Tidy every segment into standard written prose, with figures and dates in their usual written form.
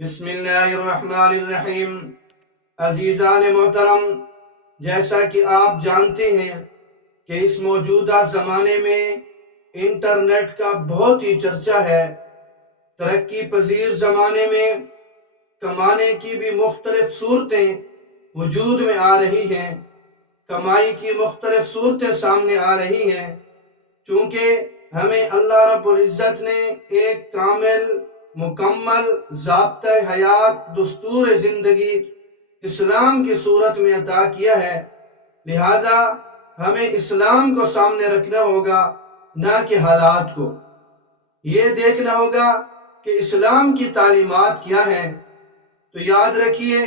بسم اللہ الرحمن الرحیم۔ عزیزان محترم، جیسا کہ آپ جانتے ہیں کہ اس موجودہ زمانے میں انٹرنیٹ کا بہت ہی چرچا ہے۔ ترقی پذیر زمانے میں کمانے کی بھی مختلف صورتیں وجود میں آ رہی ہیں، کمائی کی مختلف صورتیں سامنے آ رہی ہیں۔ چونکہ ہمیں اللہ رب العزت نے ایک کامل مکمل ضابطۂ حیات دستور زندگی اسلام کی صورت میں عطا کیا ہے، لہذا ہمیں اسلام کو سامنے رکھنا ہوگا، نہ کہ حالات کو۔ یہ دیکھنا ہوگا کہ اسلام کی تعلیمات کیا ہیں۔ تو یاد رکھیے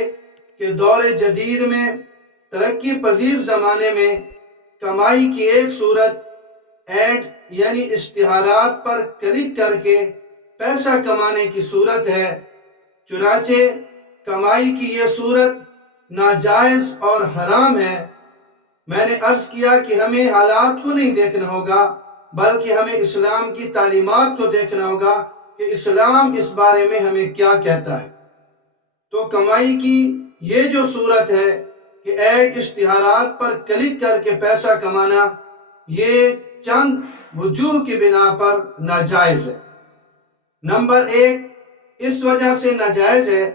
کہ دور جدید میں ترقی پذیر زمانے میں کمائی کی ایک صورت ایڈ یعنی اشتہارات پر کلک کر کے پیسہ کمانے کی صورت ہے۔ چنانچہ کمائی کی یہ صورت ناجائز اور حرام ہے۔ میں نے عرض کیا کہ ہمیں حالات کو نہیں دیکھنا ہوگا، بلکہ ہمیں اسلام کی تعلیمات کو دیکھنا ہوگا کہ اسلام اس بارے میں ہمیں کیا کہتا ہے۔ تو کمائی کی یہ جو صورت ہے کہ ایڈ اشتہارات پر کلک کر کے پیسہ کمانا، یہ چند وجوہ کی بنا پر ناجائز ہے۔ نمبر 1، اس وجہ سے ناجائز ہے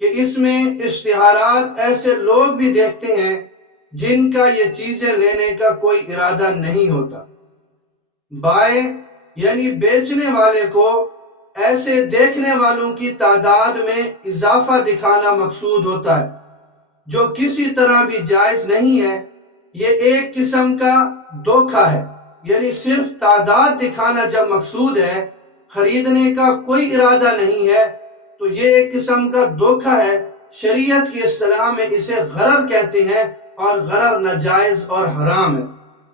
کہ اس میں اشتہارات ایسے لوگ بھی دیکھتے ہیں جن کا یہ چیزیں لینے کا کوئی ارادہ نہیں ہوتا۔ بائیں یعنی بیچنے والے کو ایسے دیکھنے والوں کی تعداد میں اضافہ دکھانا مقصود ہوتا ہے، جو کسی طرح بھی جائز نہیں ہے۔ یہ ایک قسم کا دھوکہ ہے، یعنی صرف تعداد دکھانا جب مقصود ہے، خریدنے کا کوئی ارادہ نہیں ہے، تو یہ ایک قسم کا دھوکہ ہے۔ شریعت کی اصطلاح میں اسے غرر کہتے ہیں، اور غرر ناجائز اور حرام ہے۔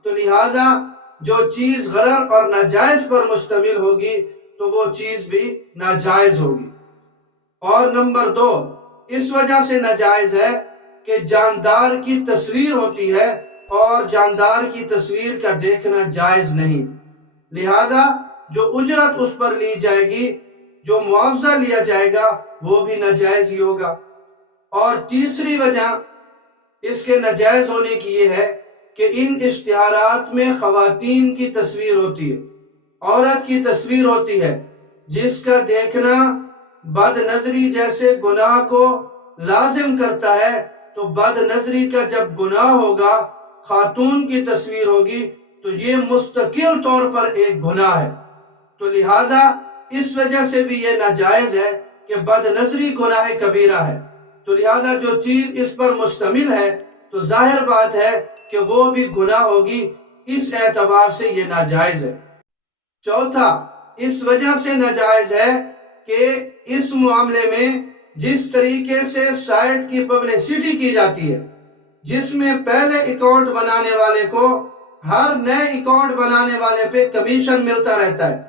تو لہذا جو چیز غرر اور ناجائز پر مشتمل ہوگی تو وہ چیز بھی ناجائز ہوگی۔ اور نمبر 2، اس وجہ سے ناجائز ہے کہ جاندار کی تصویر ہوتی ہے، اور جاندار کی تصویر کا دیکھنا جائز نہیں، لہذا جو اجرت اس پر لی جائے گی، جو معاوضہ لیا جائے گا، وہ بھی ناجائز ہی ہوگا۔ اور تیسری وجہ اس کے ناجائز ہونے کی یہ ہے کہ ان اشتہارات میں خواتین کی تصویر ہوتی ہے، عورت کی تصویر ہوتی ہے، جس کا دیکھنا بد نظری جیسے گناہ کو لازم کرتا ہے۔ تو بد نظری کا جب گناہ ہوگا، خاتون کی تصویر ہوگی، تو یہ مستقل طور پر ایک گناہ ہے۔ تو لہذا اس وجہ سے بھی یہ ناجائز ہے کہ بد نظری گناہ کبیرہ ہے۔ تو لہذا جو چیز اس پر مشتمل ہے تو ظاہر بات ہے کہ وہ بھی گناہ ہوگی، اس اعتبار سے یہ ناجائز ہے۔ چوتھا، اس وجہ سے ناجائز ہے کہ اس معاملے میں جس طریقے سے سائٹ کی پبلسٹی کی جاتی ہے، جس میں پہلے اکاؤنٹ بنانے والے کو ہر نئے اکاؤنٹ بنانے والے پہ کمیشن ملتا رہتا ہے،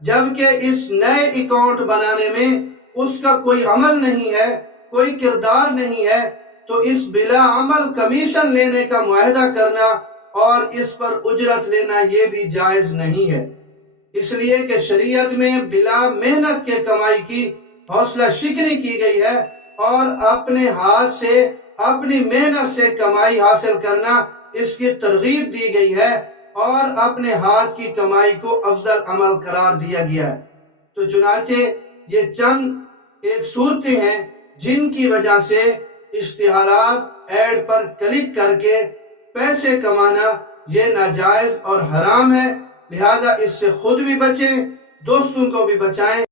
جبکہ اس نئے اکاؤنٹ بنانے میں اس کا کوئی عمل نہیں ہے، کوئی کردار نہیں ہے، تو اس بلا عمل کمیشن لینے کا معاہدہ کرنا اور اس پر اجرت لینا یہ بھی جائز نہیں ہے۔ اس لیے کہ شریعت میں بلا محنت کے کمائی کی حوصلہ شکنی کی گئی ہے، اور اپنے ہاتھ سے اپنی محنت سے کمائی حاصل کرنا اس کی ترغیب دی گئی ہے، اور اپنے ہاتھ کی کمائی کو افضل عمل قرار دیا گیا ہے۔ تو چنانچہ یہ چند ایک صورتیں ہیں جن کی وجہ سے اشتہارات ایڈ پر کلک کر کے پیسے کمانا یہ ناجائز اور حرام ہے، لہذا اس سے خود بھی بچیں، دوستوں کو بھی بچائیں،